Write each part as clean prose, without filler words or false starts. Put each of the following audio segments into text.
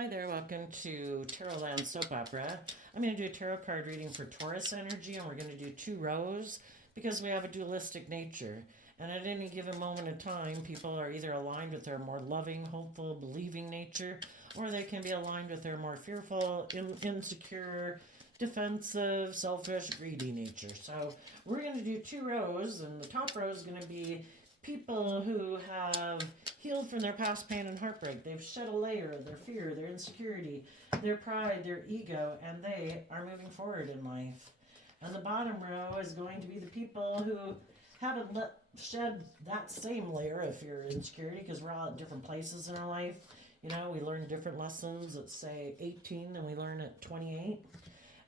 Hi there, welcome to Tarot Land Soap Opera. I'm going to do a tarot card reading for Taurus energy, and we're going to do 2 rows because we have a dualistic nature. And at any given moment in time, people are either aligned with their more loving, hopeful, believing nature, or they can be aligned with their more fearful, insecure, defensive, selfish, greedy nature. So we're going to do 2 rows, and the top row is going to be people who have healed from their past pain and heartbreak. They've shed a layer of their fear, their insecurity, their pride, their ego, and they are moving forward in life. And the bottom row is going to be the people who haven't shed that same layer of fear and insecurity, because we're all at different places in our life. You know, we learn different lessons at, say, 18 than we learn at 28.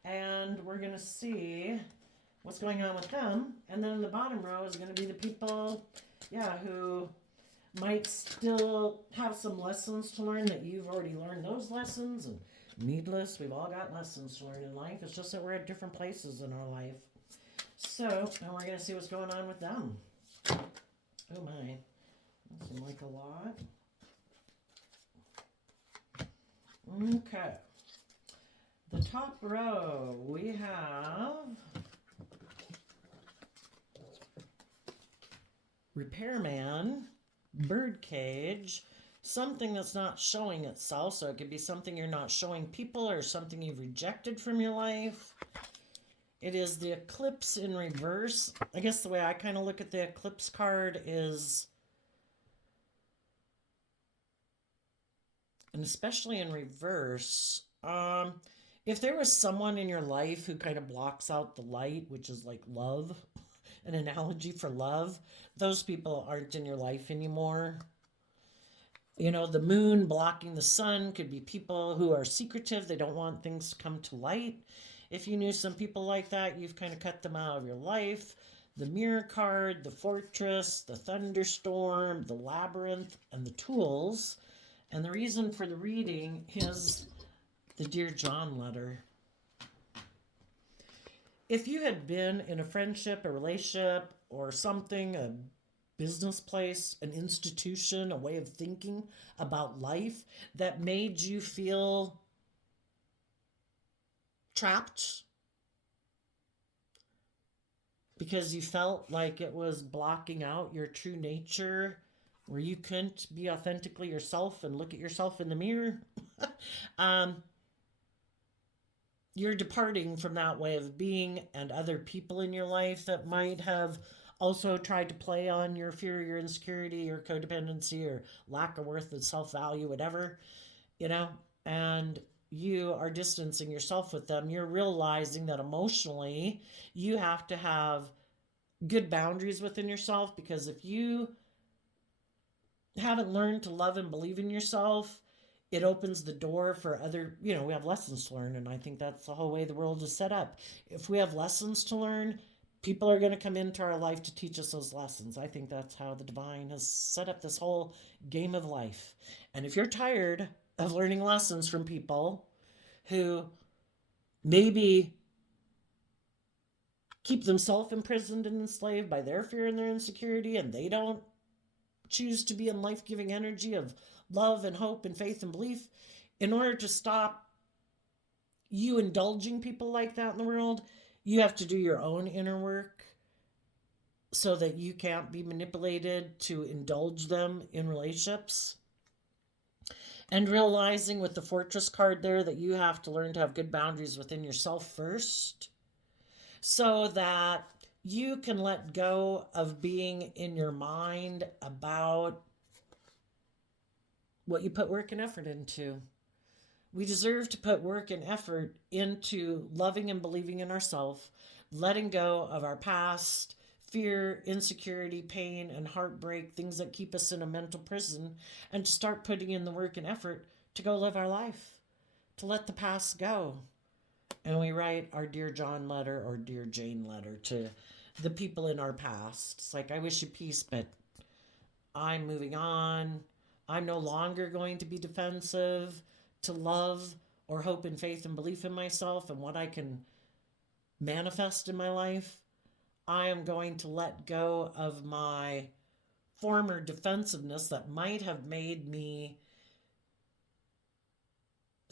And we're going to see what's going on with them. And then the bottom row is going to be the people, who might still have some lessons to learn that you've already learned those lessons. And needless, we've all got lessons to learn in life. It's just that we're at different places in our life. So, and we're going to see what's going on with them. Oh my, that seems like a lot. Okay. The top row, we have repairman, birdcage, something that's not showing itself. So it could be something you're not showing people or something you've rejected from your life. It is the eclipse in reverse. I guess the way I kind of look at the eclipse card is, and especially in reverse, if there was someone in your life who kind of blocks out the light, which is like love, an analogy for love, those people aren't in your life anymore. You know, the moon blocking the sun could be people who are secretive. They don't want things to come to light. If you knew some people like that, you've kind of cut them out of your life. The mirror card, the fortress, the thunderstorm, the labyrinth, and the tools. And the reason for the reading is the Dear John letter. If you had been in a friendship, a relationship, or something, a business place, an institution, a way of thinking about life that made you feel trapped because you felt like it was blocking out your true nature, where you couldn't be authentically yourself and look at yourself in the mirror, you're departing from that way of being, and other people in your life that might have also tried to play on your fear, your insecurity, your codependency, or lack of worth and self-value, whatever, and you are distancing yourself with them. You're realizing that emotionally you have to have good boundaries within yourself, because if you haven't learned to love and believe in yourself, it opens the door for other, we have lessons to learn. And I think that's the whole way the world is set up. If we have lessons to learn, people are going to come into our life to teach us those lessons. I think that's how the divine has set up this whole game of life. And if you're tired of learning lessons from people who maybe keep themselves imprisoned and enslaved by their fear and their insecurity, and they don't choose to be in life-giving energy of love and hope and faith and belief, in order to stop you indulging people like that in the world, you have to do your own inner work so that you can't be manipulated to indulge them in relationships. And realizing with the fortress card there that you have to learn to have good boundaries within yourself first, so that you can let go of being in your mind about what you put work and effort into. We deserve to put work and effort into loving and believing in ourselves, letting go of our past, fear, insecurity, pain, and heartbreak, things that keep us in a mental prison, and to start putting in the work and effort to go live our life, to let the past go. And we write our Dear John letter or Dear Jane letter to the people in our past. It's like, I wish you peace, but I'm moving on. I'm no longer going to be defensive to love or hope and faith and belief in myself and what I can manifest in my life. I am going to let go of my former defensiveness that might have made me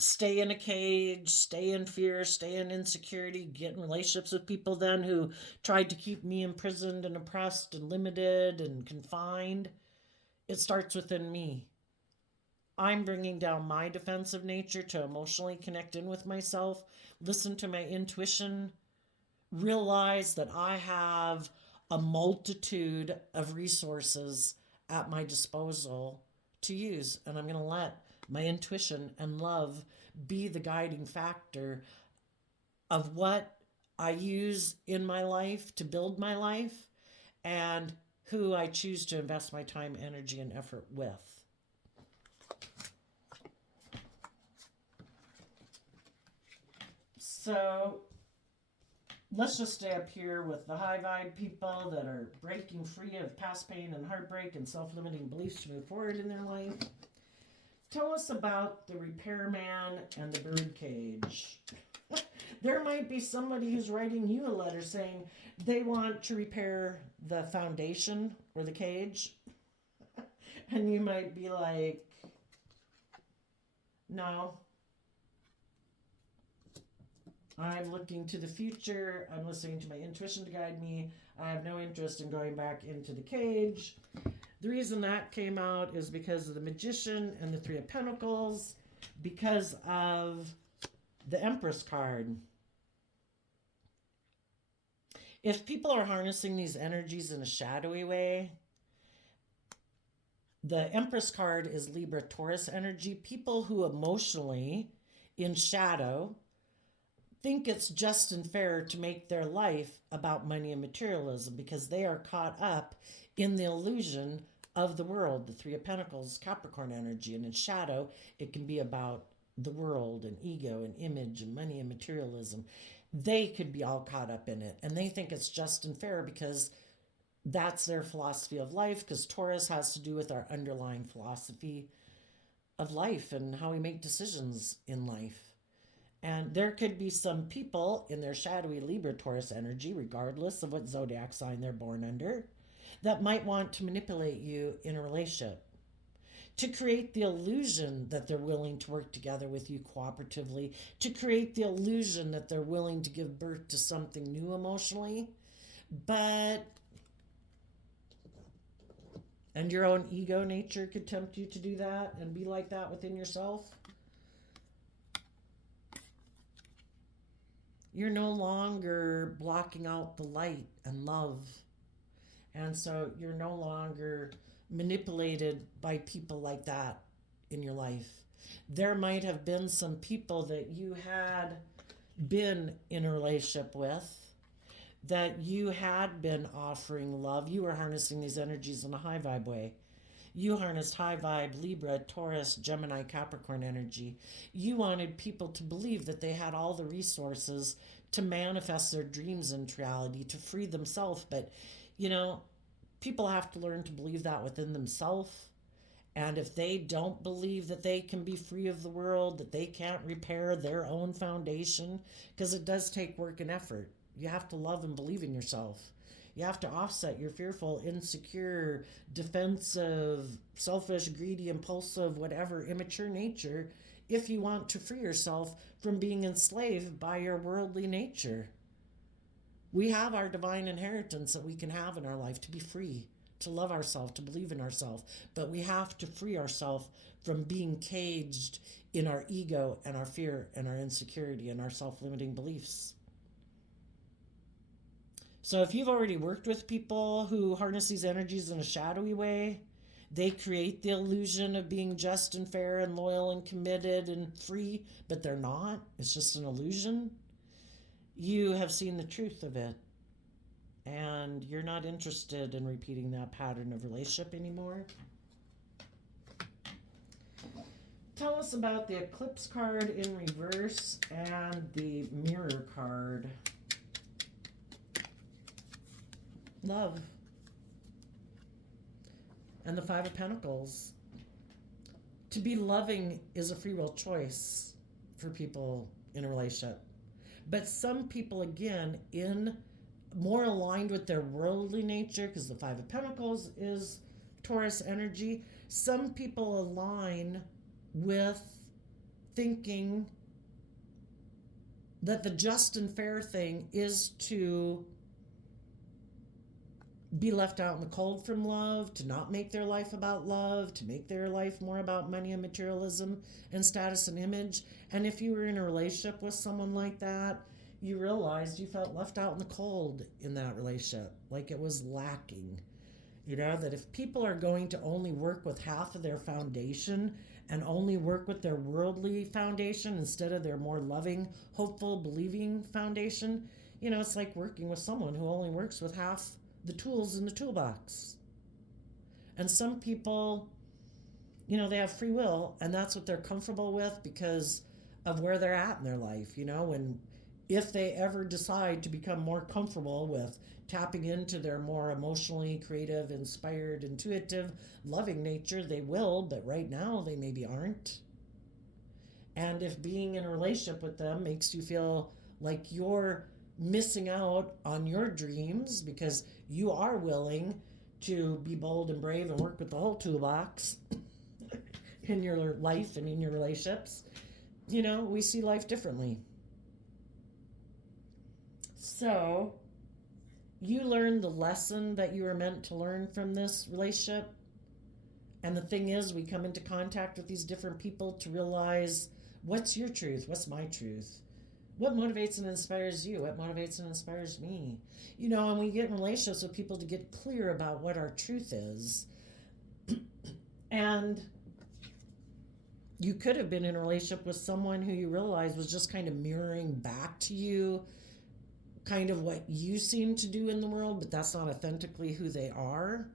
stay in a cage, stay in fear, stay in insecurity, get in relationships with people then who tried to keep me imprisoned and oppressed and limited and confined. It starts within me. I'm bringing down my defensive nature to emotionally connect in with myself, listen to my intuition, realize that I have a multitude of resources at my disposal to use. And I'm going to let my intuition and love be the guiding factor of what I use in my life to build my life and who I choose to invest my time, energy, and effort with. So let's just stay up here with the high vibe people that are breaking free of past pain and heartbreak and self-limiting beliefs to move forward in their life. Tell us about the repairman and the birdcage. There might be somebody who's writing you a letter saying they want to repair the foundation or the cage. And you might be like, no. I'm looking to the future. I'm listening to my intuition to guide me. I have no interest in going back into the cage. The reason that came out is because of the Magician and the Three of Pentacles, because of the Empress card. If people are harnessing these energies in a shadowy way, the Empress card is Libra Taurus energy. People who emotionally, in shadow, think it's just and fair to make their life about money and materialism because they are caught up in the illusion of the world. The Three of Pentacles, Capricorn energy, and in shadow, it can be about the world and ego and image and money and materialism. They could be all caught up in it, and they think it's just and fair because that's their philosophy of life, because Taurus has to do with our underlying philosophy of life and how we make decisions in life. And there could be some people in their shadowy Libra Taurus energy, regardless of what zodiac sign they're born under, that might want to manipulate you in a relationship to create the illusion that they're willing to work together with you cooperatively, to create the illusion that they're willing to give birth to something new emotionally. And your own ego nature could tempt you to do that and be like that within yourself. You're no longer blocking out the light and love. And so you're no longer manipulated by people like that in your life. There might have been some people that you had been in a relationship with, that you had been offering love. You were harnessing these energies in a high vibe way. You harnessed high vibe, Libra, Taurus, Gemini, Capricorn energy. You wanted people to believe that they had all the resources to manifest their dreams into reality, to free themselves. But, people have to learn to believe that within themselves. And if they don't believe that they can be free of the world, that they can't repair their own foundation, because it does take work and effort. You have to love and believe in yourself. You have to offset your fearful, insecure, defensive, selfish, greedy, impulsive, whatever, immature nature if you want to free yourself from being enslaved by your worldly nature. We have our divine inheritance that we can have in our life to be free, to love ourselves, to believe in ourselves. But we have to free ourselves from being caged in our ego and our fear and our insecurity and our self-limiting beliefs. So if you've already worked with people who harness these energies in a shadowy way, they create the illusion of being just and fair and loyal and committed and free, but they're not. It's just an illusion. You have seen the truth of it, and you're not interested in repeating that pattern of relationship anymore. Tell us about the Eclipse card in reverse and the Mirror card. Love. And the Five of Pentacles. To be loving is a free will choice for people in a relationship. But some people, again, in more aligned with their worldly nature, because the Five of Pentacles is Taurus energy, some people align with thinking that the just and fair thing is to be left out in the cold from love, to not make their life about love, to make their life more about money and materialism and status and image. And if you were in a relationship with someone like that, you realized you felt left out in the cold in that relationship, like it was lacking. You know, that if people are going to only work with half of their foundation and only work with their worldly foundation instead of their more loving, hopeful, believing foundation, you know, it's like working with someone who only works with half the tools in the toolbox. And some people, you know, they have free will, and that's what they're comfortable with because of where they're at in their life, you know, and if they ever decide to become more comfortable with tapping into their more emotionally creative, inspired, intuitive, loving nature, they will, but right now they maybe aren't. And if being in a relationship with them makes you feel like you're missing out on your dreams because you are willing to be bold and brave and work with the whole toolbox in your life and in your relationships, you know, we see life differently. So, you learned the lesson that you were meant to learn from this relationship. And the thing is, we come into contact with these different people to realize what's your truth? What's my truth? What motivates and inspires you? What motivates and inspires me? You know, and we get in relationships with people to get clear about what our truth is. And you could have been in a relationship with someone who you realize was just kind of mirroring back to you kind of what you seem to do in the world, but that's not authentically who they are.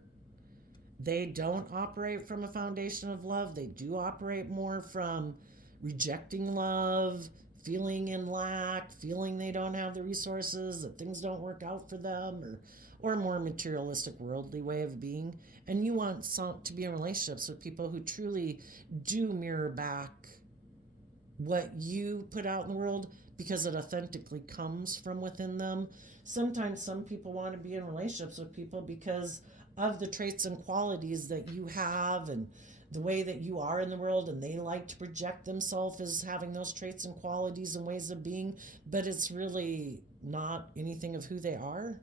They don't operate from a foundation of love. They do operate more from rejecting love, feeling in lack, feeling they don't have the resources, that things don't work out for them, or a more materialistic, worldly way of being. And you want to be in relationships with people who truly do mirror back what you put out in the world because it authentically comes from within them. Sometimes some people want to be in relationships with people because of the traits and qualities that you have and the way that you are in the world, and they like to project themselves as having those traits and qualities and ways of being, but it's really not anything of who they are.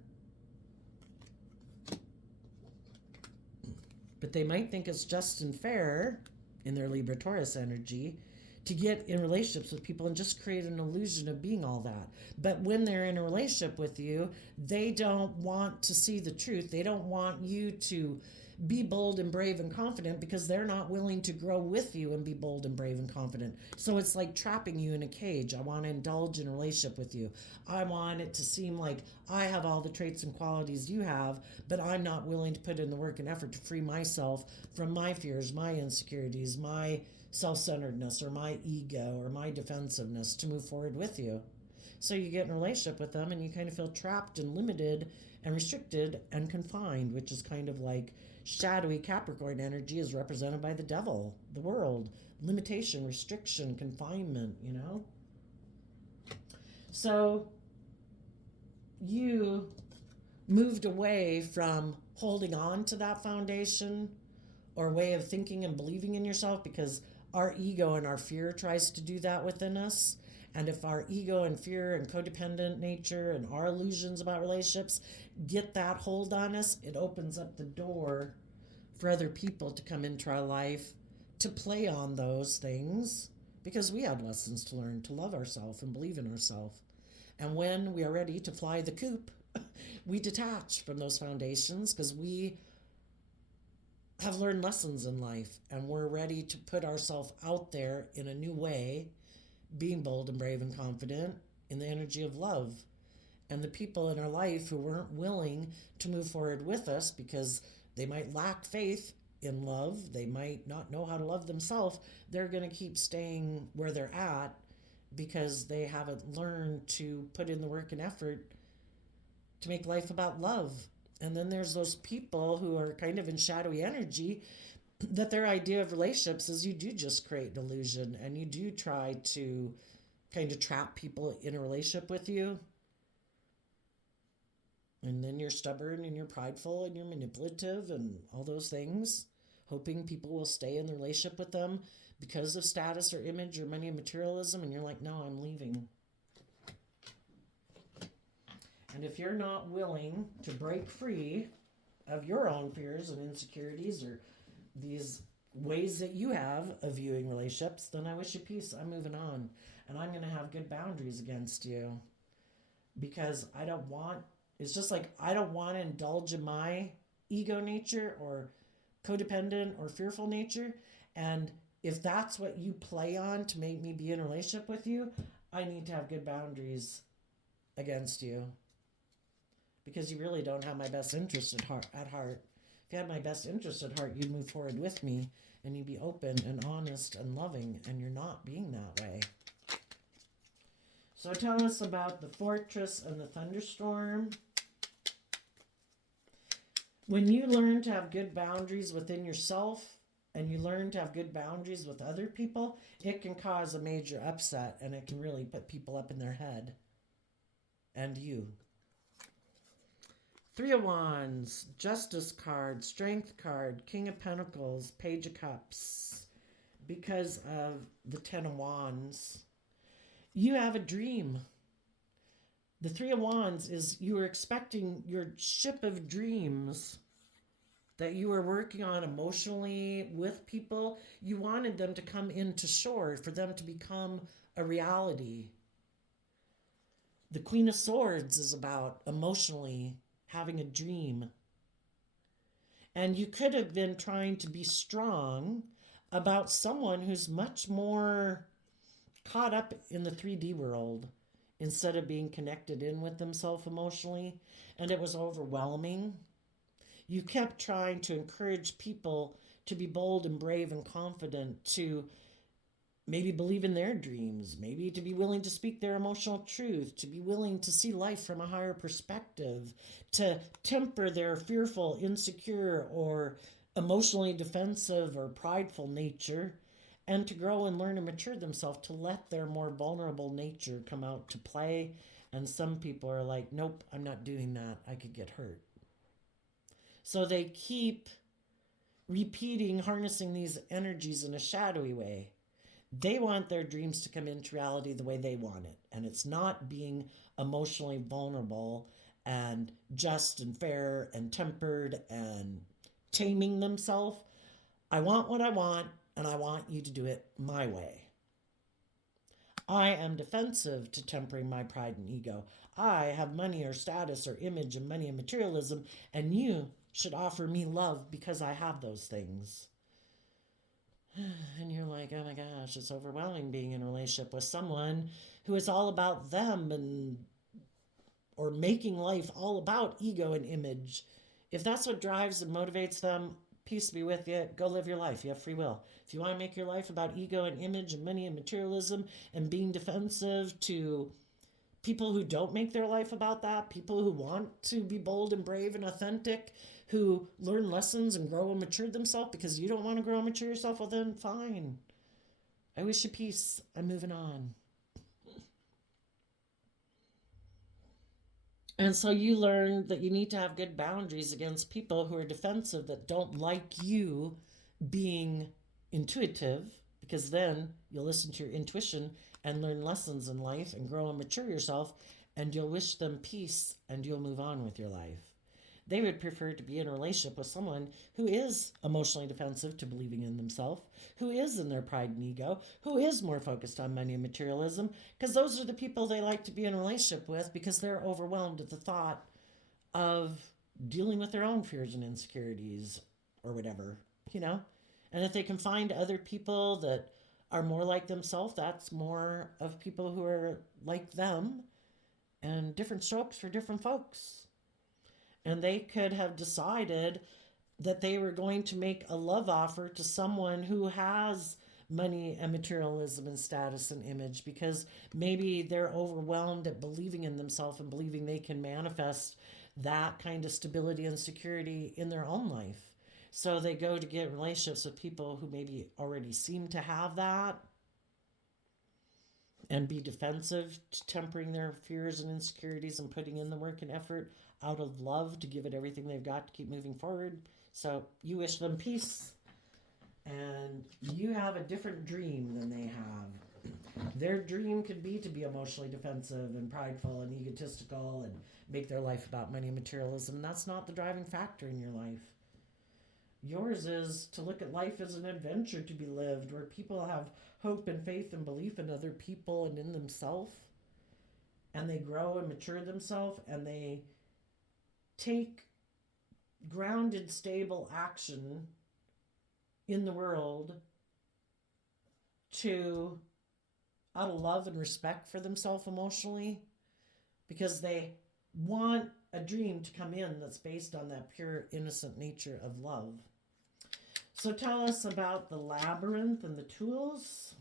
But they might think it's just and fair in their Libra Taurus energy to get in relationships with people and just create an illusion of being all that. But when they're in a relationship with you, they don't want to see the truth. They don't want you to be bold and brave and confident because they're not willing to grow with you and be bold and brave and confident. So it's like trapping you in a cage. I want to indulge in a relationship with you. I want it to seem like I have all the traits and qualities you have, but I'm not willing to put in the work and effort to free myself from my fears, my insecurities, my self-centeredness, or my ego, or my defensiveness to move forward with you. So you get in a relationship with them and you kind of feel trapped and limited and restricted and confined, which is kind of like shadowy Capricorn energy is represented by the devil, the world, limitation, restriction, confinement, you know? So you moved away from holding on to that foundation or way of thinking and believing in yourself because our ego and our fear tries to do that within us. And if our ego and fear and codependent nature and our illusions about relationships get that hold on us, it opens up the door for other people to come into our life to play on those things because we had lessons to learn to love ourselves and believe in ourselves. And when we are ready to fly the coop, we detach from those foundations because we have learned lessons in life and we're ready to put ourselves out there in a new way, being bold and brave and confident in the energy of love. And the people in our life who weren't willing to move forward with us because they might lack faith in love, they might not know how to love themselves, they're going to keep staying where they're at because they haven't learned to put in the work and effort to make life about love. And then there's those people who are kind of in shadowy energy that their idea of relationships is you do just create an illusion and you do try to kind of trap people in a relationship with you. And then you're stubborn and you're prideful and you're manipulative and all those things, hoping people will stay in the relationship with them because of status or image or money and materialism, and you're like, no, I'm leaving. And if you're not willing to break free of your own fears and insecurities or these ways that you have of viewing relationships, then I wish you peace. I'm moving on. And I'm going to have good boundaries against you. Because it's just like I don't want to indulge in my ego nature or codependent or fearful nature. And if that's what you play on to make me be in a relationship with you, I need to have good boundaries against you. Because you really don't have my best interest at heart. If you had my best interest at heart, you'd move forward with me and you'd be open and honest and loving, and you're not being that way. So tell us about the fortress and the thunderstorm. When you learn to have good boundaries within yourself and you learn to have good boundaries with other people, it can cause a major upset, and it can really put people up in their head. And you. Three of Wands, Justice card, Strength card, King of Pentacles, Page of Cups. Because of the Ten of Wands, you have a dream. The Three of Wands is you were expecting your ship of dreams that you were working on emotionally with people. You wanted them to come into shore, for them to become a reality. The Queen of Swords is about emotionally having a dream. And you could have been trying to be strong about someone who's much more caught up in the 3D world instead of being connected in with themselves emotionally. And it was overwhelming. You kept trying to encourage people to be bold and brave and confident, to maybe believe in their dreams, maybe to be willing to speak their emotional truth, to be willing to see life from a higher perspective, to temper their fearful, insecure, or emotionally defensive or prideful nature, and to grow and learn and mature themselves, to let their more vulnerable nature come out to play. And some people are like, nope, I'm not doing that. I could get hurt. So they keep repeating, harnessing these energies in a shadowy way. They want their dreams to come into reality the way they want it. And it's not being emotionally vulnerable and just and fair and tempered and taming themselves. I want what I want, and I want you to do it my way. I am defensive to tempering my pride and ego. I have money or status or image and money and materialism, and you should offer me love because I have those things. And you're like, oh my gosh, it's overwhelming being in a relationship with someone who is all about them or making life all about ego and image. If that's what drives and motivates them, peace be with you. Go live your life. You have free will. If you want to make your life about ego and image and money and materialism and being defensive to people who don't make their life about that, people who want to be bold and brave and authentic, who learn lessons and grow and mature themselves because you don't want to grow and mature yourself, well then fine. I wish you peace. I'm moving on. And so you learn that you need to have good boundaries against people who are defensive, that don't like you being intuitive, because then you'll listen to your intuition and learn lessons in life and grow and mature yourself, and you'll wish them peace and you'll move on with your life. They would prefer to be in a relationship with someone who is emotionally defensive to believing in themselves, who is in their pride and ego, who is more focused on money and materialism, because those are the people they like to be in a relationship with, because they're overwhelmed at the thought of dealing with their own fears and insecurities or whatever, you know? And if they can find other people that are more like themselves, that's more of people who are like them, and different strokes for different folks. And they could have decided that they were going to make a love offer to someone who has money and materialism and status and image, because maybe they're overwhelmed at believing in themselves and believing they can manifest that kind of stability and security in their own life. So they go to get relationships with people who maybe already seem to have that, and be defensive, tempering their fears and insecurities and putting in the work and effort out of love to give it everything they've got to keep moving forward. So you wish them peace. You have a different dream than they have. Their dream could be to be emotionally defensive and prideful and egotistical and make their life about money and materialism. And that's not the driving factor in your life. Yours is to look at life as an adventure to be lived where people have hope and faith and belief in other people and in themselves. And they grow and mature themselves and they take grounded, stable action in the world to out of love and respect for themselves emotionally because they want a dream to come in that's based on that pure innocent nature of love. So tell us about the labyrinth and the tools.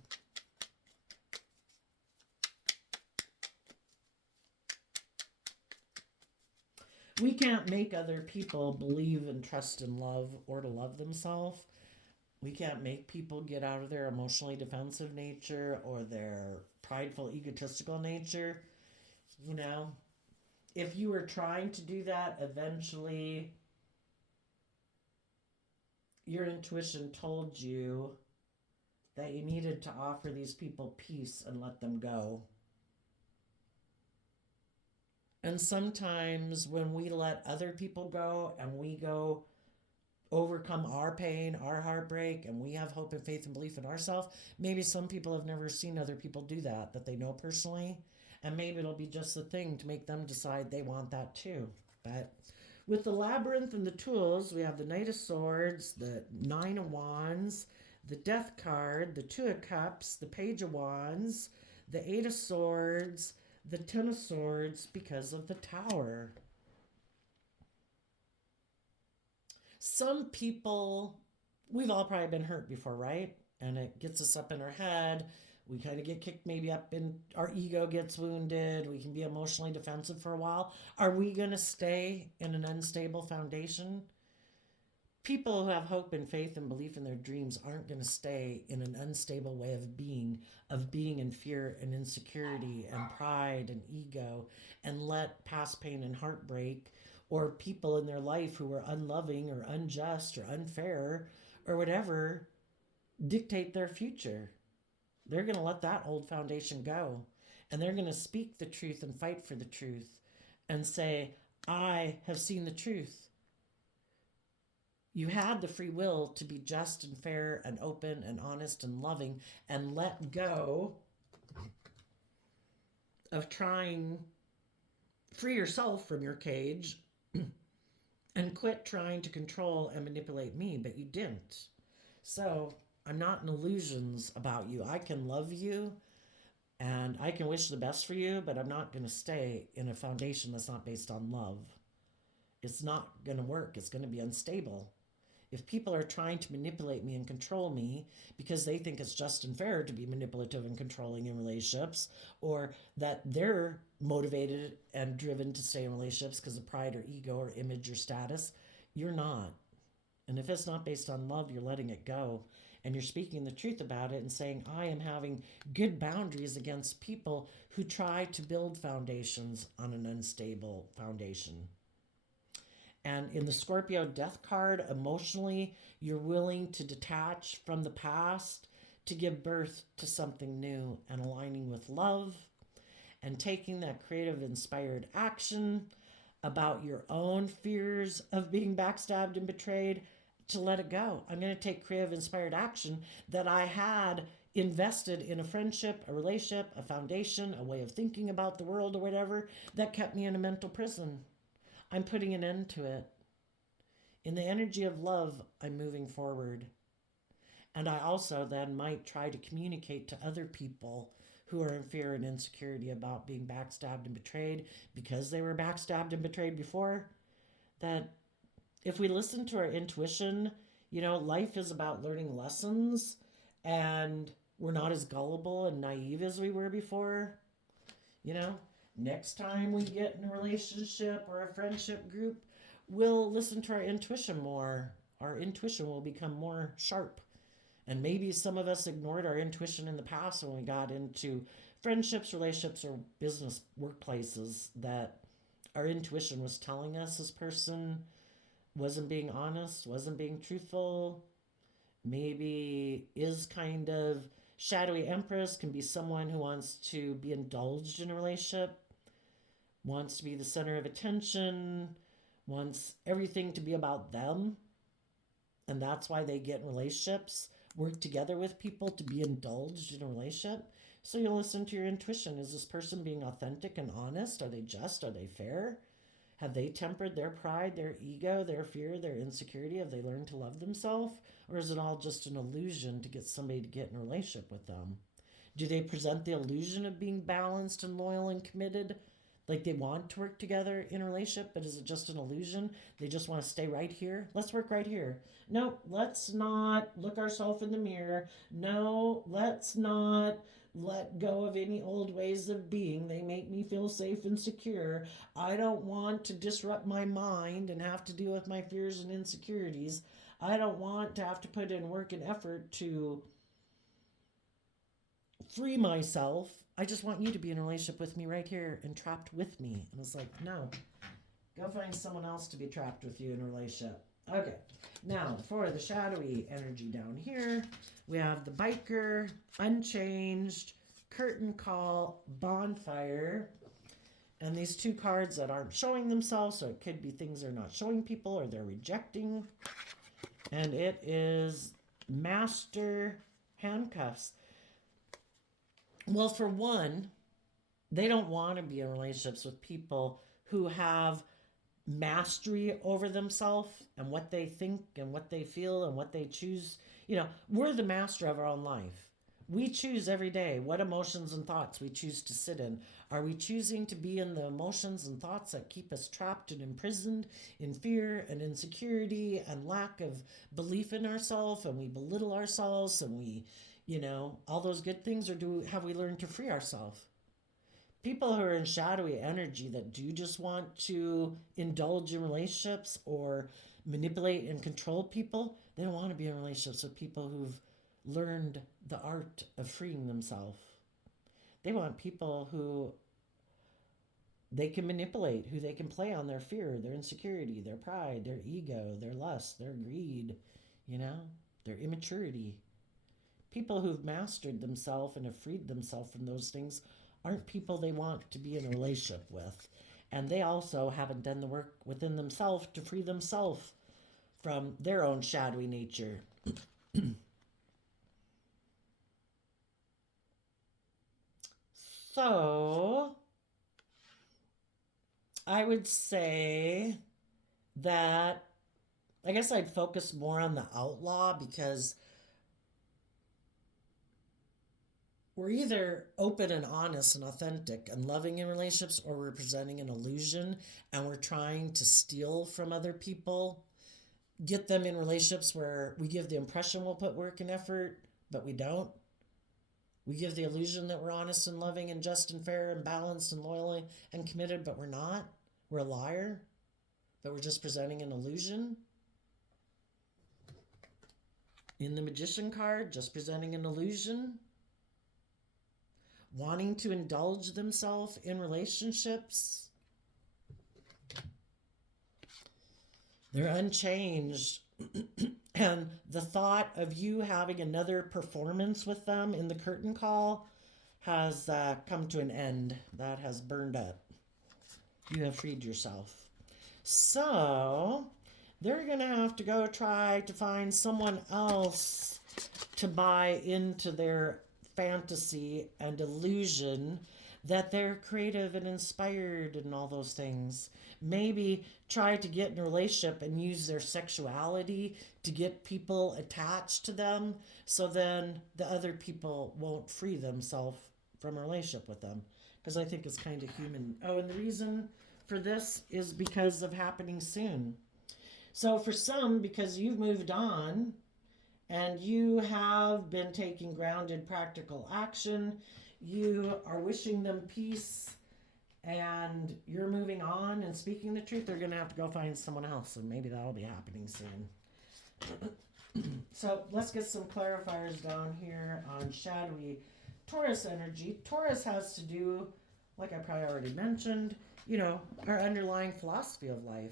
We can't make other people believe and trust in love or to love themselves. We can't make people get out of their emotionally defensive nature or their prideful, egotistical nature. You know, if you were trying to do that, eventually your intuition told you that you needed to offer these people peace and let them go. And sometimes when we let other people go and we go overcome our pain, our heartbreak, and we have hope and faith and belief in ourselves, maybe some people have never seen other people do that they know personally. And maybe it'll be just the thing to make them decide they want that too. But with the labyrinth and the tools, we have the Knight of Swords, the Nine of Wands, the Death card, the Two of Cups, the Page of Wands, the Eight of Swords, the Ten of Swords because of the Tower. Some people, we've all probably been hurt before, right? And it gets us up in our head. We kind of get kicked maybe up in our ego gets wounded. We can be emotionally defensive for a while. Are we going to stay in an unstable foundation? People who have hope and faith and belief in their dreams aren't going to stay in an unstable way of being in fear and insecurity and pride and ego and let past pain and heartbreak or people in their life who are unloving or unjust or unfair or whatever dictate their future. They're going to let that old foundation go. And they're going to speak the truth and fight for the truth and say, I have seen the truth. You had the free will to be just and fair and open and honest and loving and let go of trying free yourself from your cage and quit trying to control and manipulate me, but you didn't. So I'm not in illusions about you. I can love you and I can wish the best for you, but I'm not going to stay in a foundation that's not based on love. It's not going to work. It's going to be unstable. If people are trying to manipulate me and control me because they think it's just and fair to be manipulative and controlling in relationships, or that they're motivated and driven to stay in relationships because of pride or ego or image or status, you're not. And if it's not based on love, you're letting it go. And you're speaking the truth about it and saying, I am having good boundaries against people who try to build foundations on an unstable foundation. And in the Scorpio death card, emotionally, you're willing to detach from the past to give birth to something new and aligning with love and taking that creative, inspired action about your own fears of being backstabbed and betrayed to let it go. I'm going to take creative, inspired action that I had invested in a friendship, a relationship, a foundation, a way of thinking about the world or whatever that kept me in a mental prison. I'm putting an end to it. In the energy of love, I'm moving forward. And I also then might try to communicate to other people who are in fear and insecurity about being backstabbed and betrayed because they were backstabbed and betrayed before, that if we listen to our intuition, life is about learning lessons and we're not as gullible and naive as we were before. Next time we get in a relationship or a friendship group, we'll listen to our intuition more. Our intuition will become more sharp. And maybe some of us ignored our intuition in the past when we got into friendships, relationships, or business workplaces, that our intuition was telling us this person wasn't being honest, wasn't being truthful, maybe is kind of shadowy empress, can be someone who wants to be indulged in a relationship, wants to be the center of attention, wants everything to be about them. And that's why they get in relationships, work together with people to be indulged in a relationship. So you listen to your intuition. Is this person being authentic and honest? Are they just? Are they fair? Have they tempered their pride, their ego, their fear, their insecurity? Have they learned to love themselves? Or is it all just an illusion to get somebody to get in a relationship with them? Do they present the illusion of being balanced and loyal and committed? Like they want to work together in a relationship, but is it just an illusion? They just want to stay right here? Let's work right here. No, let's not look ourselves in the mirror. No, let's not let go of any old ways of being. They make me feel safe and secure. I don't want to disrupt my mind and have to deal with my fears and insecurities. I don't want to have to put in work and effort to free myself. I just want you to be in a relationship with me right here and trapped with me. And it's like, no, go find someone else to be trapped with you in a relationship. Okay, now for the shadowy energy down here, we have the biker, unchanged, curtain call, bonfire, and these two cards that aren't showing themselves. So it could be things they're not showing people or they're rejecting. And it is master handcuffs. Well, for one, they don't want to be in relationships with people who have mastery over themselves and what they think and what they feel and what they choose. You know, we're the master of our own life. We choose every day what emotions and thoughts we choose to sit in. Are we choosing to be in the emotions and thoughts that keep us trapped and imprisoned in fear and insecurity and lack of belief in ourselves, and we belittle ourselves and we, all those good things, or have we learned to free ourselves? People who are in shadowy energy that do just want to indulge in relationships or manipulate and control people, they don't want to be in relationships with people who've learned the art of freeing themselves. They want people who they can manipulate, who they can play on their fear, their insecurity, their pride, their ego, their lust, their greed, their immaturity. People who've mastered themselves and have freed themselves from those things aren't people they want to be in a relationship with. And they also haven't done the work within themselves to free themselves from their own shadowy nature. So, I would say that I guess I'd focus more on the outlaw, because we're either open and honest and authentic and loving in relationships, or we're presenting an illusion and we're trying to steal from other people, get them in relationships where we give the impression we'll put work and effort, but we don't. We give the illusion that we're honest and loving and just and fair and balanced and loyal and committed, but we're not. We're a liar, but we're just presenting an illusion. In the Magician card, just presenting an illusion. Wanting to indulge themselves in relationships. They're unchanged. And the thought of you having another performance with them in the curtain call has come to an end. That has burned up. You have freed yourself. So they're going to have to go try to find someone else to buy into their fantasy and illusion that they're creative and inspired and all those things. Maybe try to get in a relationship and use their sexuality to get people attached to them, so then the other people won't free themselves from a relationship with them. Because I think it's kind of human. Oh, and the reason for this is because of happening soon. So for some, because you've moved on and you have been taking grounded practical action, you are wishing them peace, and you're moving on and speaking the truth, they're going to have to go find someone else, and maybe that'll be happening soon. So let's get some clarifiers down here on shadowy Taurus energy. Taurus has to do, like I probably already mentioned, our underlying philosophy of life.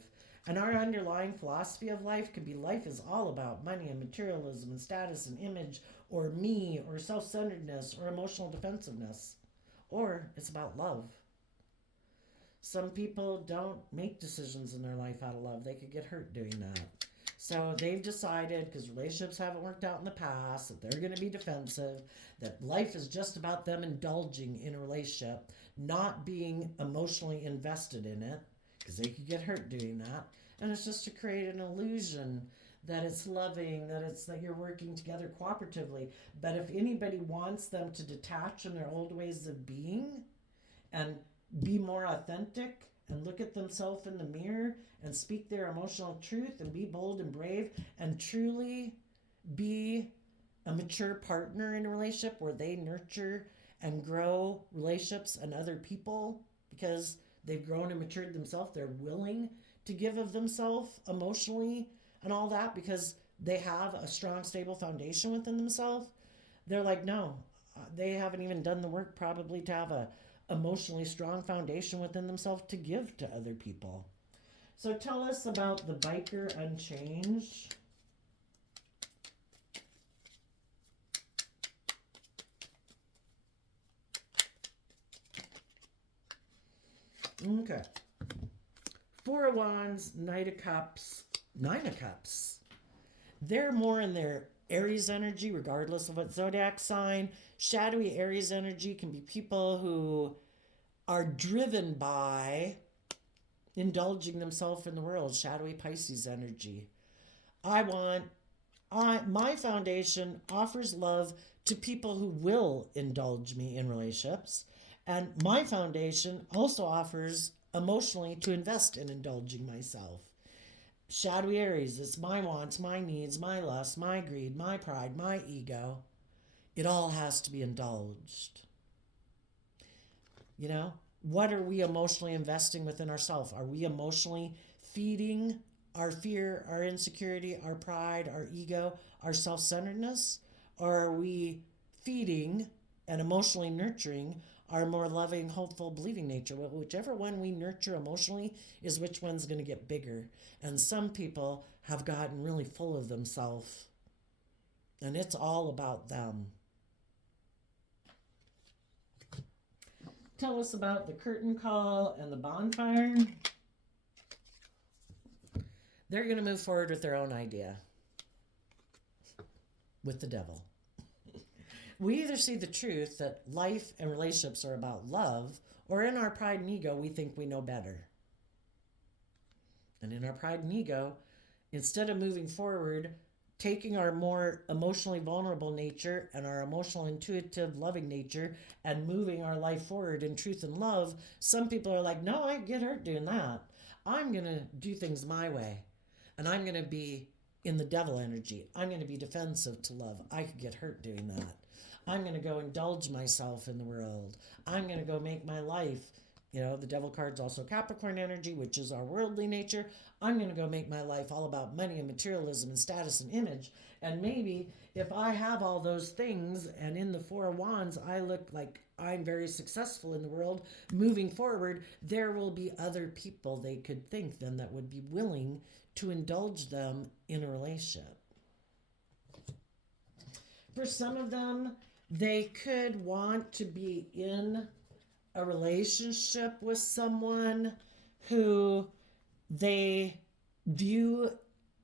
And our underlying philosophy of life could be life is all about money and materialism and status and image or me or self-centeredness or emotional defensiveness. Or it's about love. Some people don't make decisions in their life out of love. They could get hurt doing that. So they've decided, because relationships haven't worked out in the past, that they're going to be defensive, that life is just about them indulging in a relationship, not being emotionally invested in it, because they could get hurt doing that. And it's just to create an illusion that it's loving, that you're working together cooperatively. But if anybody wants them to detach from their old ways of being and be more authentic and look at themselves in the mirror and speak their emotional truth and be bold and brave and truly be a mature partner in a relationship where they nurture and grow relationships and other people because they've grown and matured themselves, they're willing to give of themselves emotionally and all that because they have a strong, stable foundation within themselves. They're like, no, they haven't even done the work probably to have a emotionally strong foundation within themselves to give to other people. So tell us about the biker unchanged. Okay. Four of Wands, Knight of Cups, Nine of Cups. They're more in their Aries energy, regardless of what zodiac sign. Shadowy Aries energy can be people who are driven by indulging themselves in the world. Shadowy Pisces energy. My foundation offers love to people who will indulge me in relationships. And my foundation also offers emotionally to invest in indulging myself. Shadowy Aries, it's my wants, my needs, my lust, my greed, my pride, my ego. It all has to be indulged. You know, what are we emotionally investing within ourselves? Are we emotionally feeding our fear, our insecurity, our pride, our ego, our self-centeredness? Or are we feeding and emotionally nurturing our more loving, hopeful, believing nature? Well, whichever one we nurture emotionally is which one's going to get bigger. And some people have gotten really full of themselves, and it's all about them. Tell us about the curtain call and the bonfire. They're going to move forward with their own idea with the devil. We either see the truth that life and relationships are about love, or in our pride and ego, we think we know better. And in our pride and ego, instead of moving forward, taking our more emotionally vulnerable nature and our emotional, intuitive, loving nature and moving our life forward in truth and love, some people are like, no, I get hurt doing that. I'm going to do things my way. And I'm going to be in the devil energy. I'm going to be defensive to love. I could get hurt doing that. I'm going to go indulge myself in the world. I'm going to go make my life. You know, the devil card's also Capricorn energy, which is our worldly nature. I'm going to go make my life all about money and materialism and status and image. And maybe if I have all those things and in the Four of Wands, I look like I'm very successful in the world, moving forward, there will be other people they could think then that would be willing to indulge them in a relationship. For some of them, they could want to be in a relationship with someone who they view,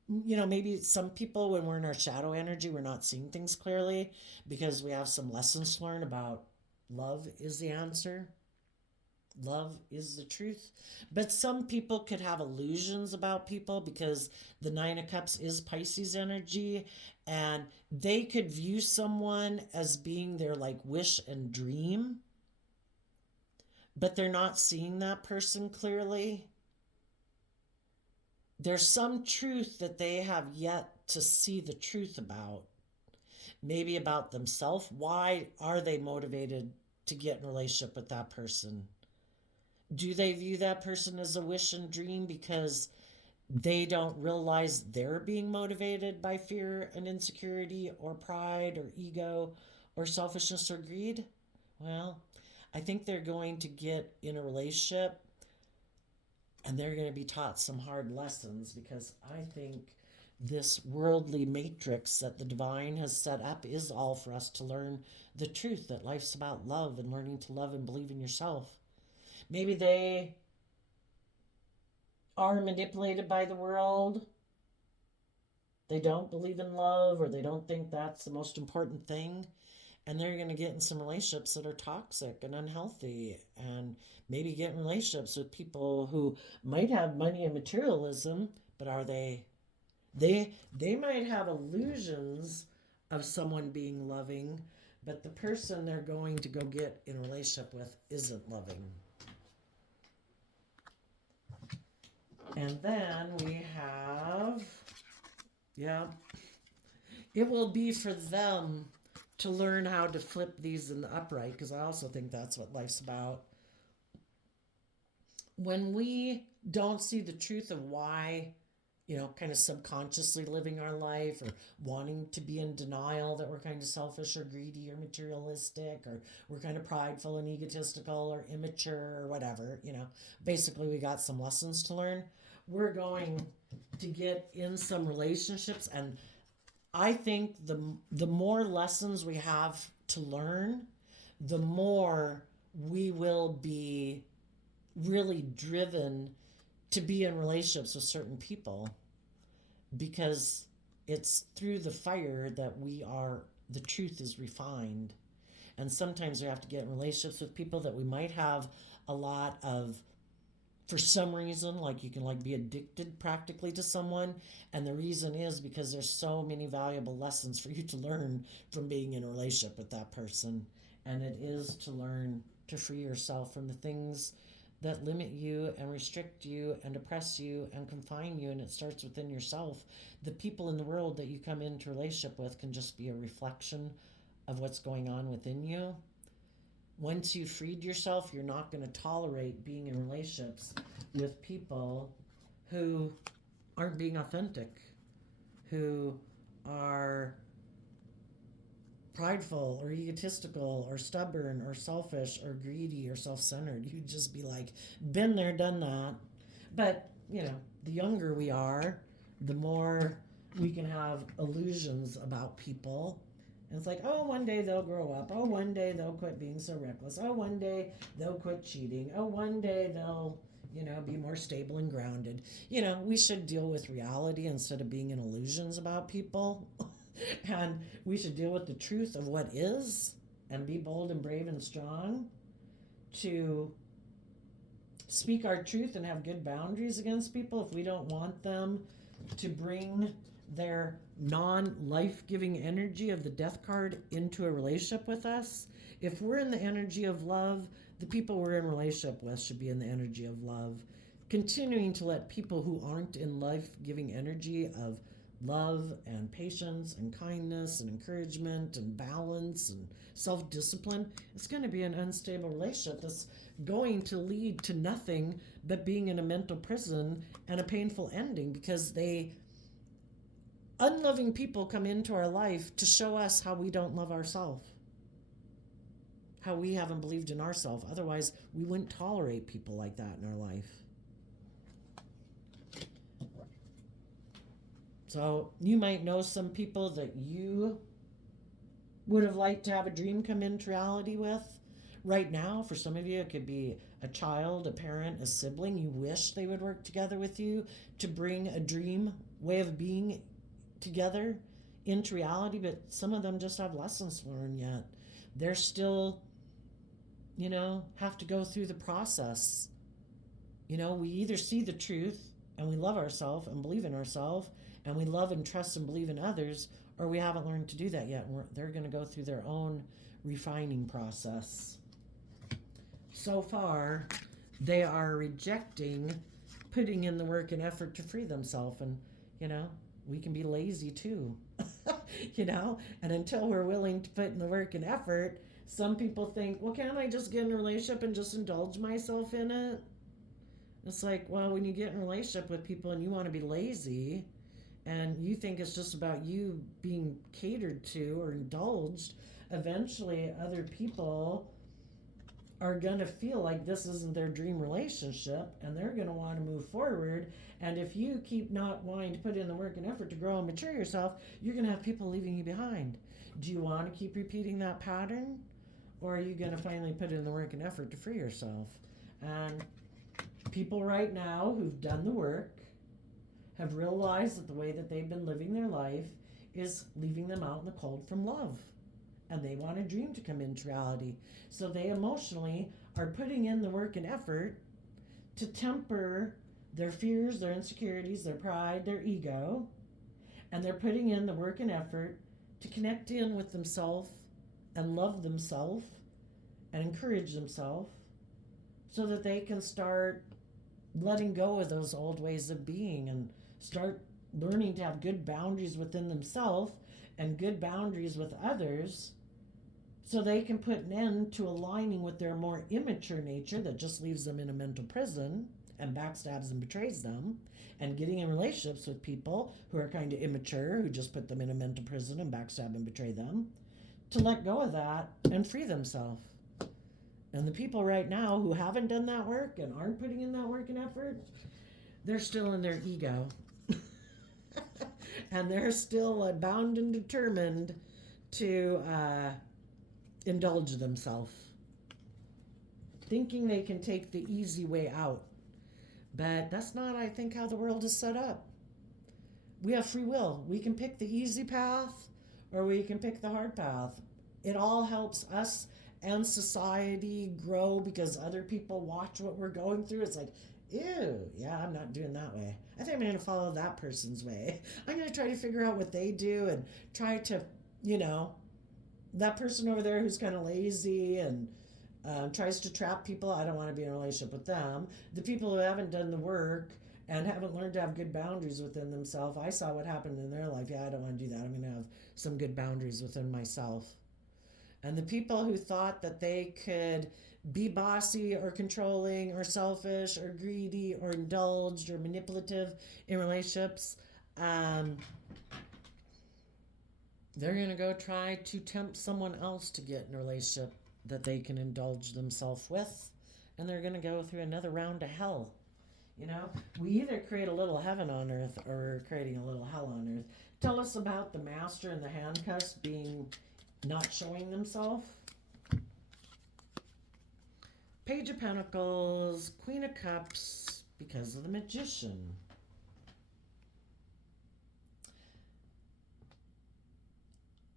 you know, maybe some people, when we're in our shadow energy, we're not seeing things clearly because we have some lessons to learn about love is the answer. Love is the truth. But some people could have illusions about people because the Nine of Cups is Pisces energy, and they could view someone as being their like wish and dream, but they're not seeing that person clearly. There's some truth that they have yet to see the truth about. Maybe about themselves. Why are they motivated to get in a relationship with that person? Do they view that person as a wish and dream because they don't realize they're being motivated by fear and insecurity or pride or ego or selfishness or greed? Well, I think they're going to get in a relationship And they're going to be taught some hard lessons, because I think this worldly matrix that the divine has set up is all for us to learn the truth that life's about love and learning to love and believe in yourself. Maybe they are manipulated by the world. They don't believe in love, or they don't think that's the most important thing. And they're going to get in some relationships that are toxic and unhealthy, and maybe get in relationships with people who might have money and materialism, but are they might have illusions of someone being loving, but the person they're going to go get in a relationship with isn't loving. And then we have, yeah, it will be for them to learn how to flip these in the upright, because I also think that's what life's about. When we don't see the truth of why, kind of subconsciously living our life, or wanting to be in denial that we're kind of selfish or greedy or materialistic, or we're kind of prideful and egotistical or immature or whatever, basically we got some lessons to learn. We're going to get in some relationships, and I think the more lessons we have to learn, the more we will be really driven to be in relationships with certain people, because it's through the fire that the truth is refined. And sometimes we have to get in relationships with people that we might have a lot of, for some reason, like you can be addicted practically to someone, and the reason is because there's so many valuable lessons for you to learn from being in a relationship with that person. And it is to learn to free yourself from the things that limit you and restrict you and oppress you and confine you, and it starts within yourself. The people in the world that you come into a relationship with can just be a reflection of what's going on within you. Once you've freed yourself, you're not going to tolerate being in relationships with people who aren't being authentic, who are prideful or egotistical or stubborn or selfish or greedy or self-centered. You'd just be like, been there, done that. But, the younger we are, the more we can have illusions about people. And it's like, oh, one day they'll grow up. Oh, one day they'll quit being so reckless. Oh, one day they'll quit cheating. Oh, one day they'll, be more stable and grounded. We should deal with reality instead of being in illusions about people. And we should deal with the truth of what is, and be bold and brave and strong to speak our truth and have good boundaries against people if we don't want them to bring their non-life-giving energy of the death card into a relationship with us. If we're in the energy of love, the people we're in a relationship with should be in the energy of love. Continuing to let people who aren't in life-giving energy of love and patience and kindness and encouragement and balance and self-discipline, it's going to be an unstable relationship that's going to lead to nothing but being in a mental prison and a painful ending, because unloving people come into our life to show us how we don't love ourselves, how we haven't believed in ourselves. Otherwise, we wouldn't tolerate people like that in our life. So you might know some people that you would have liked to have a dream come into reality with. Right now, for some of you, it could be a child, a parent, a sibling. You wish they would work together with you to bring a dream way of being together into reality, but some of them just have lessons to learn yet. They're still, have to go through the process. We either see the truth and we love ourselves and believe in ourselves, and we love and trust and believe in others, or we haven't learned to do that yet. They're going to go through their own refining process. So far, they are rejecting putting in the work and effort to free themselves. And, we can be lazy too, and until we're willing to put in the work and effort, some people think, well, can't I just get in a relationship and just indulge myself in it? It's like, well, when you get in a relationship with people and you want to be lazy, and you think it's just about you being catered to or indulged, eventually other people are going to feel like this isn't their dream relationship, and they're going to want to move forward. And if you keep not wanting to put in the work and effort to grow and mature yourself, you're going to have people leaving you behind. Do you want to keep repeating that pattern? Or are you going to finally put in the work and effort to free yourself? And people right now who've done the work have realized that the way that they've been living their life is leaving them out in the cold from love. And they want a dream to come into reality. So they emotionally are putting in the work and effort to temper their fears, their insecurities, their pride, their ego. And they're putting in the work and effort to connect in with themselves and love themselves and encourage themselves so that they can start letting go of those old ways of being and start learning to have good boundaries within themselves and good boundaries with others, so they can put an end to aligning with their more immature nature that just leaves them in a mental prison and backstabs and betrays them, and getting in relationships with people who are kind of immature, who just put them in a mental prison and backstab and betray them, to let go of that and free themselves. And the people right now who haven't done that work and aren't putting in that work and effort, they're still in their ego. And they're still bound and determined to indulge themselves, thinking they can take the easy way out. But that's not, I think, how the world is set up. We have free will. We can pick the easy path or we can pick the hard path. It all helps us and society grow because other people watch what we're going through. It's like, ew, yeah, I'm not doing that way. I think I'm going to follow that person's way. I'm going to try to figure out what they do and try to, that person over there who's kind of lazy and tries to trap people, I don't want to be in a relationship with them. The people who haven't done the work and haven't learned to have good boundaries within themselves, I saw what happened in their life. Yeah, I don't want to do that. I'm going to have some good boundaries within myself. And the people who thought that they could be bossy or controlling or selfish or greedy or indulged or manipulative in relationships, they're going to go try to tempt someone else to get in a relationship that they can indulge themselves with. And they're going to go through another round of hell. We either create a little heaven on earth or we're creating a little hell on earth. Tell us about the master and the handcuffs being not showing themselves. Page of Pentacles, Queen of Cups, because of the Magician.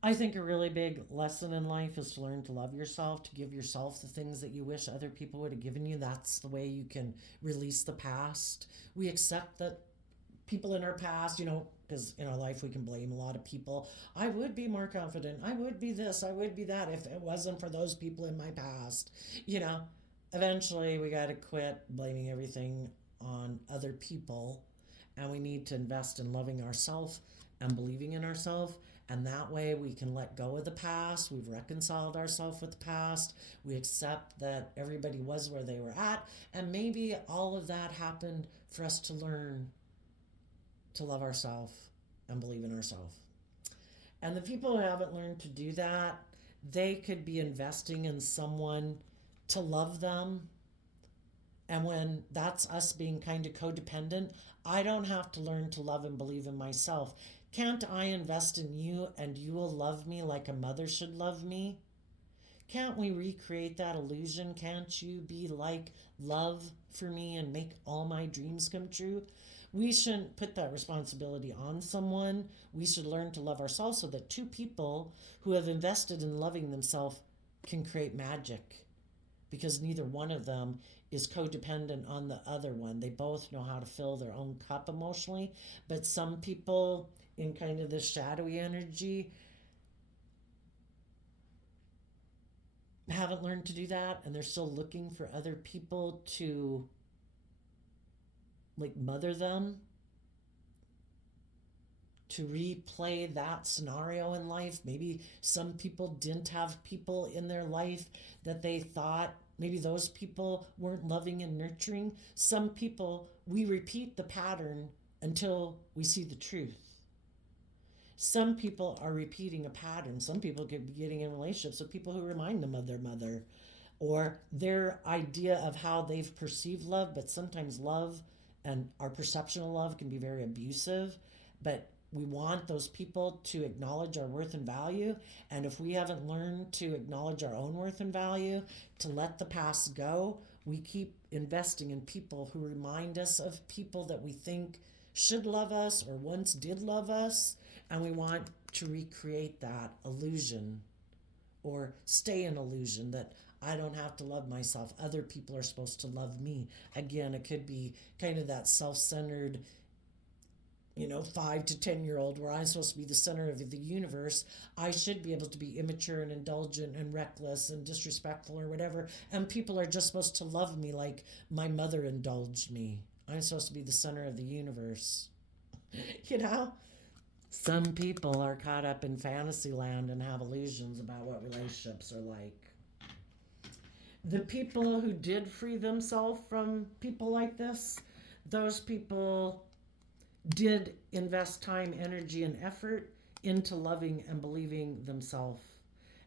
I think a really big lesson in life is to learn to love yourself, to give yourself the things that you wish other people would have given you. That's the way you can release the past. We accept that people in our past, because in our life we can blame a lot of people. I would be more confident. I would be this. I would be that if it wasn't for those people in my past. Eventually we got to quit blaming everything on other people, and we need to invest in loving ourselves and believing in ourselves. And that way we can let go of the past. We've reconciled ourselves with the past. We accept that everybody was where they were at. And maybe all of that happened for us to learn to love ourselves and believe in ourselves. And the people who haven't learned to do that, they could be investing in someone to love them. And when that's us being kind of codependent, I don't have to learn to love and believe in myself. Can't I invest in you and you will love me like a mother should love me? Can't we recreate that illusion? Can't you be like love for me and make all my dreams come true? We shouldn't put that responsibility on someone. We should learn to love ourselves so that two people who have invested in loving themselves can create magic, because neither one of them is codependent on the other one. They both know how to fill their own cup emotionally, but some people in kind of this shadowy energy haven't learned to do that, and they're still looking for other people to mother them, to replay that scenario in life. Maybe some people didn't have people in their life that they thought maybe those people weren't loving and nurturing. Some people, we repeat the pattern until we see the truth. Some people are repeating a pattern. Some people could be getting in relationships with people who remind them of their mother. or their idea of how they've perceived love. But sometimes love and our perception of love can be very abusive. But we want those people to acknowledge our worth and value. And if we haven't learned to acknowledge our own worth and value, to let the past go, we keep investing in people who remind us of people that we think should love us or once did love us. And we want to recreate that illusion or stay in illusion that I don't have to love myself. Other people are supposed to love me. Again, it could be kind of that self-centered, 5 to 10-year-old where I'm supposed to be the center of the universe. I should be able to be immature and indulgent and reckless and disrespectful or whatever. And people are just supposed to love me like my mother indulged me. I'm supposed to be the center of the universe. you know? Some people are caught up in fantasy land and have illusions about what relationships are like. The people who did free themselves from people like this, those people did invest time, energy, and effort into loving and believing themselves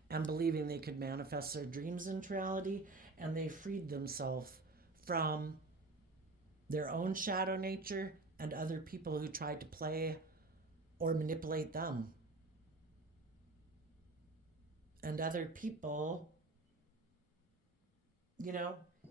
and believing they could manifest their dreams into reality, and they freed themselves from their own shadow nature and other people who tried to play or manipulate them. And other people,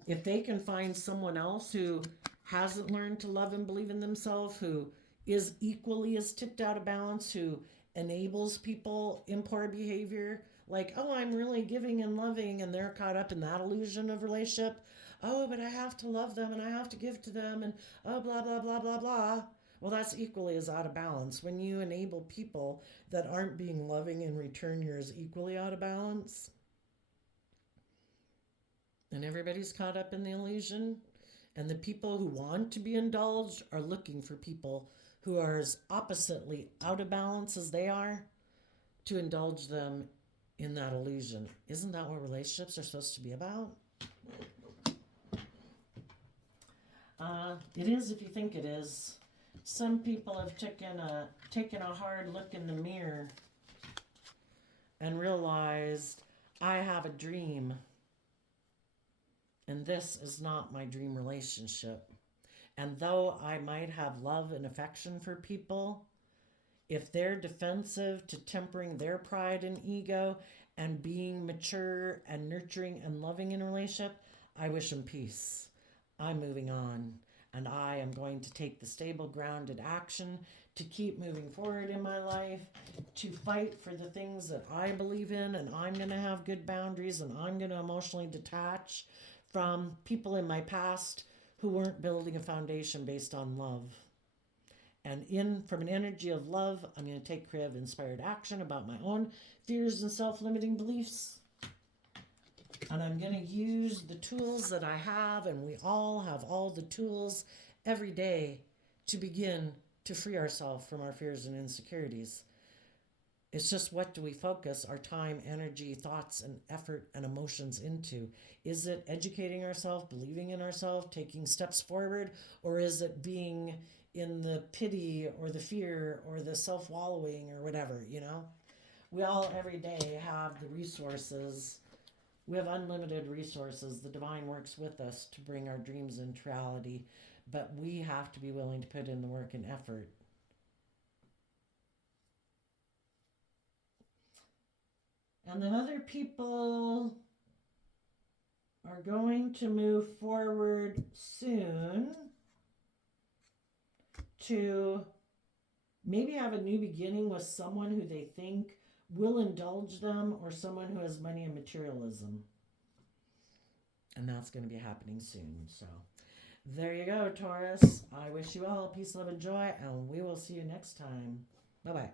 if they can find someone else who hasn't learned to love and believe in themselves, who is equally as tipped out of balance, who enables people in poor behavior, like, oh, I'm really giving and loving, and they're caught up in that illusion of relationship. Oh, but I have to love them and I have to give to them, and oh, blah, blah, blah, blah, blah. Well, that's equally as out of balance. When you enable people that aren't being loving in return, you're as equally out of balance. And everybody's caught up in the illusion. And the people who want to be indulged are looking for people who are as oppositely out of balance as they are to indulge them in that illusion. Isn't that what relationships are supposed to be about? It is if you think it is. Some people have taken a hard look in the mirror and realized, I have a dream, and this is not my dream relationship. And though I might have love and affection for people, if they're defensive to tempering their pride and ego and being mature and nurturing and loving in a relationship, I wish them peace. I'm moving on. And I am going to take the stable, grounded action to keep moving forward in my life, to fight for the things that I believe in, and I'm going to have good boundaries, and I'm going to emotionally detach from people in my past who weren't building a foundation based on love. And from an energy of love, I'm going to take creative, inspired action about my own fears and self-limiting beliefs. And I'm going to use the tools that I have, and we all have all the tools every day to begin to free ourselves from our fears and insecurities. It's just, what do we focus our time, energy, thoughts, and effort and emotions into? Is it educating ourselves, believing in ourselves, taking steps forward, or is it being in the pity or the fear or the self-wallowing or whatever, We all every day have the resources. We have unlimited resources. The divine works with us to bring our dreams into reality, but we have to be willing to put in the work and effort. And then other people are going to move forward soon to maybe have a new beginning with someone who they think will indulge them, or someone who has money and materialism. And that's going to be happening soon. So there you go, Taurus. I wish you all peace, love, and joy, and we will see you next time. Bye-bye.